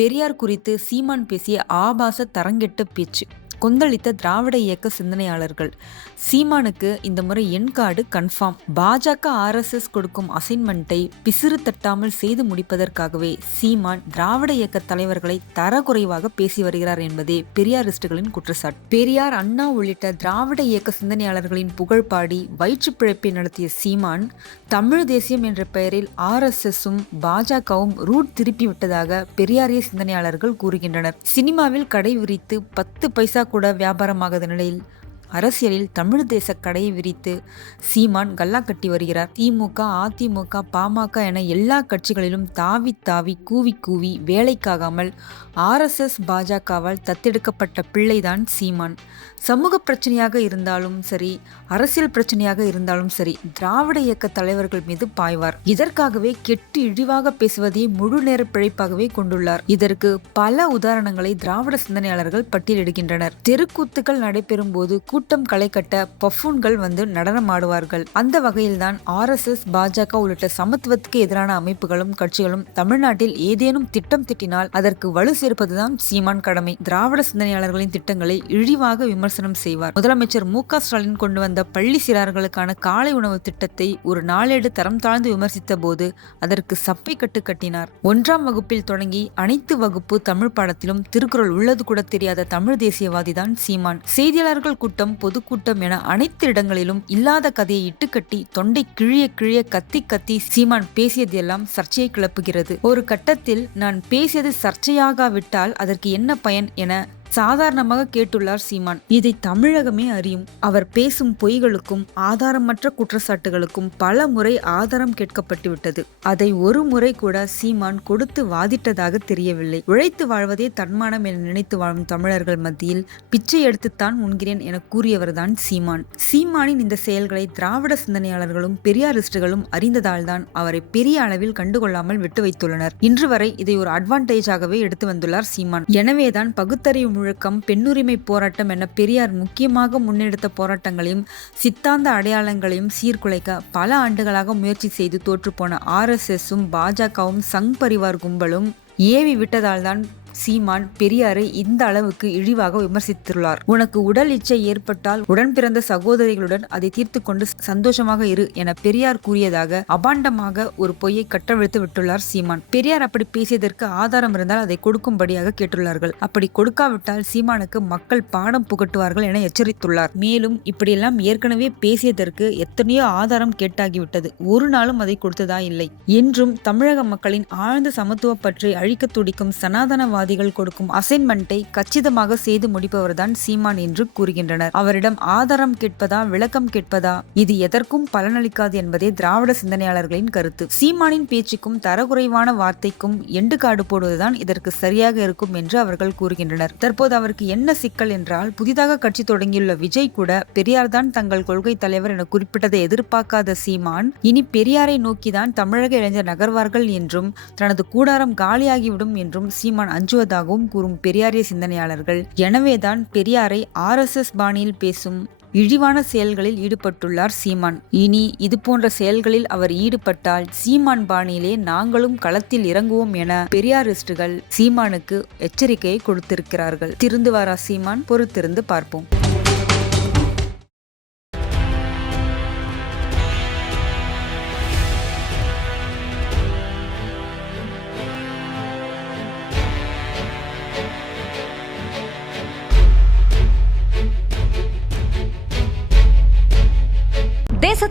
பெரியார் குறித்து சீமான் பேசிய ஆபாச தரங்கெட்ட பேச்சு. கொந்தளித்த திராவிட இயக்க சிந்தனையாளர்கள். சீமானுக்கு இந்த முறை என் கார்டு கன்ஃபார்ம். பாஜக ஆர்எஸ்எஸ் கொடுக்கும் அசைன்மெண்ட்டை பிசிறு தட்டாமல் செய்து முடிப்பதற்காகவே சீமான் திராவிட இயக்க தலைவர்களை தரக்குறைவாக பேசி வருகிறார் என்பதே பெரியாரிஸ்டுகளின் குற்றச்சாட்டு. பெரியார் அண்ணா உள்ளிட்ட திராவிட இயக்க சிந்தனையாளர்களின் புகழ் பாடி வயிற்று பிழைப்பை நடத்திய சீமான் தமிழ் தேசியம் என்ற பெயரில் ஆர்எஸ்எஸும் பாஜகவும் ரூட் திருப்பி விட்டதாக பெரியாரிய சிந்தனையாளர்கள் கூறுகின்றனர். சினிமாவில் கடை விரித்து பத்து பைசா கூட வியாபாரமாகாத நிலையில் அரசியலில் தமிழ் தேச கடையை விரித்து சீமான் கல்லா கட்டி வருகிறார். திமுக அதிமுக பாமக என எல்லா கட்சிகளிலும் தாவி தாவி கூவி கூவி வேலைக்காகாமல் ஆர்எஸ்எஸ் பாஜகவால் தத்தெடுக்கப்பட்ட பிள்ளைதான் சீமான். சமூக பிரச்சனையாக இருந்தாலும் சரி அரசியல் பிரச்சனையாக இருந்தாலும் சரி திராவிட இயக்க தலைவர்கள் மீது பாய்வார். இதற்காகவே கெட்டு இழிவாக பேசுவதை முழு நேர பிழைப்பாகவே கொண்டுள்ளார். இதற்கு பல உதாரணங்களை திராவிட சிந்தனையாளர்கள் பட்டியலிடுகின்றனர். தெருக்கூத்துக்கள் நடைபெறும் போது கூட்டம் களை கட்ட பஃபூன்கள் வந்து நடனமாடுவார்கள். அந்த வகையில்தான் ஆர் எஸ் எஸ் பாஜக உள்ளிட்ட சமத்துவத்துக்கு எதிரான அமைப்புகளும் கட்சிகளும் தமிழ்நாட்டில் ஏதேனும் திட்டம் திட்டினால் அதற்கு வலு சேர்ப்பதுதான் சீமான் கடமை. திராவிட சிந்தனையாளர்களின் திட்டங்களை இழிவாக விமர்சனம் செய்வார். முதலமைச்சர் மு ஸ்டாலின் கொண்டு வந்த பள்ளி சிறார்களுக்கான காலை உணவு திட்டத்தை ஒரு நாளேடு தரம் தாழ்ந்து விமர்சித்த போது அதற்கு சப்பை கட்டு கட்டினார். ஒன்றாம் வகுப்பில் தொடங்கி அனைத்து வகுப்பு தமிழ் பாடத்திலும் திருக்குறள் உள்ளது கூட தெரியாத தமிழ் தேசியவாதிதான் சீமான். செய்தியாளர்கள் கூட்டம் கூட்டம் பொதுக்கூட்டம் என அனைத்து இடங்களிலும் இல்லாத கதையை இட்டுக்கட்டி தொண்டை கிழிய கிழிய கத்தி கத்தி சீமான் பேசியதெல்லாம் சர்ச்சையை கிளப்புகிறது. ஒரு கட்டத்தில் நான் பேசியது சர்ச்சையாகாவிட்டால் அதற்கு என்ன பயன் என சாதாரணமாக கேட்டுள்ளார் சீமான். இதை தமிழகமே அறியும். அவர் பேசும் பொய்களுக்கும் ஆதாரமற்ற குற்றச்சாட்டுகளுக்கும் பல முறை ஆதாரம் கேட்கப்பட்டுவிட்டது. அதை ஒரு முறை கூட சீமான் கொடுத்து வாதிட்டதாக தெரியவில்லை. உழைத்து வாழ்வதே தன்மானம் என நினைத்து வாழும் தமிழர்கள் மத்தியில் பிச்சை எடுத்துத்தான் உண்கிறேன் என கூறியவர்தான் சீமான். சீமானின் இந்த செயல்களை திராவிட சிந்தனையாளர்களும் பெரியாரிஸ்டுகளும் அறிந்ததால்தான் அவரை பெரிய அளவில் கண்டுகொள்ளாமல் விட்டு வைத்துள்ளனர். இன்று வரை இதை ஒரு அட்வான்டேஜாகவே எடுத்து வந்துள்ளார் சீமான். எனவேதான் பகுத்தறிவு முழக்கம் பெண்ணுரிமை போராட்டம் என பெரியார் முக்கியமாக முன்னெடுத்த போராட்டங்களையும் சித்தாந்த அடையாளங்களையும் சீர்குலைக்க பல ஆண்டுகளாக முயற்சி செய்து தோற்றுப்போன ஆர்எஸ்எஸும் பாஜகவும் சங் பரிவார் கும்பலும் ஏவி விட்டதால்தான் சீமான் பெரியாரை இந்த அளவுக்கு இழிவாக விமர்சித்துள்ளார். உனக்கு உடல் இச்சை ஏற்பட்டால் உடன் பிறந்த சகோதரிகளுடன் அதை தீர்த்து கொண்டு சந்தோஷமாக இரு என பெரியார் கூறியதாக அபாண்டமாக ஒரு பொய்யை கட்டவிழ்த்து விட்டுள்ளார் சீமான். பெரியார் அப்படி பேசியதற்கு ஆதாரம் இருந்தால் அதை கொடுக்கும்படியாக கேட்டுள்ளார்கள். அப்படி கொடுக்காவிட்டால் சீமானுக்கு மக்கள் பாடம் புகட்டுவார்கள் என எச்சரித்துள்ளார். மேலும் இப்படியெல்லாம் ஏற்கனவே பேசியதற்கு எத்தனையோ ஆதாரம் கேட்டாகிவிட்டது. ஒரு நாளும் அதை கொடுத்ததா இல்லை. என்றும் தமிழக மக்களின் ஆழ்ந்த சமத்துவ பற்றி அழிக்க துடிக்கும் சனாதன அரசியல்வாதிகள் கொடுக்கும் அசைன்மெண்ட்டை கச்சிதமாக செய்து முடிப்பவர்தான் சீமான் என்று கூறுகின்றனர். அவரிடம் ஆதாரம் கேட்பதா விளக்கம் கேட்பதா? இது எதற்கும் பலனளிக்காது என்பதே திராவிட சிந்தனையாளர்களின் கருத்து. சீமானின் பேச்சுக்கும் தரக்குறைவான வார்த்தைக்கும் எண்டு காடு போடுவதுதான் இதற்கு சரியாக இருக்கும் என்று அவர்கள் கூறுகின்றனர். தற்போது அவருக்கு என்ன சிக்கல் என்றால் புதிதாக கட்சி தொடங்கியுள்ள விஜய் கூட பெரியார் தான் தங்கள் கொள்கை தலைவர் என குறிப்பிட்டதை எதிர்பார்க்காத சீமான் இனி பெரியாரை நோக்கிதான் தமிழக இளைஞர் நகர்வார்கள் என்றும் தனது கூடாரம் காலியாகிவிடும் என்றும் சீமான் அஞ்சு அஞ்சுவதாகவும் கூறும் பெரியாரிய சிந்தனையாளர்கள். எனவேதான் பெரியாரை ஆர்எஸ்எஸ் பாணியில் பேசும் இழிவான செயல்களில் ஈடுபட்டுள்ளார் சீமான். இனி இது போன்ற செயல்களில் அவர் ஈடுபட்டால் சீமான் பாணியிலே நாங்களும் களத்தில் இறங்குவோம் என பெரியாரிஸ்டுகள் சீமானுக்கு எச்சரிக்கையை கொடுத்திருக்கிறார்கள். திருந்துவாரா சீமான்? பொறுத்திருந்து பார்ப்போம்.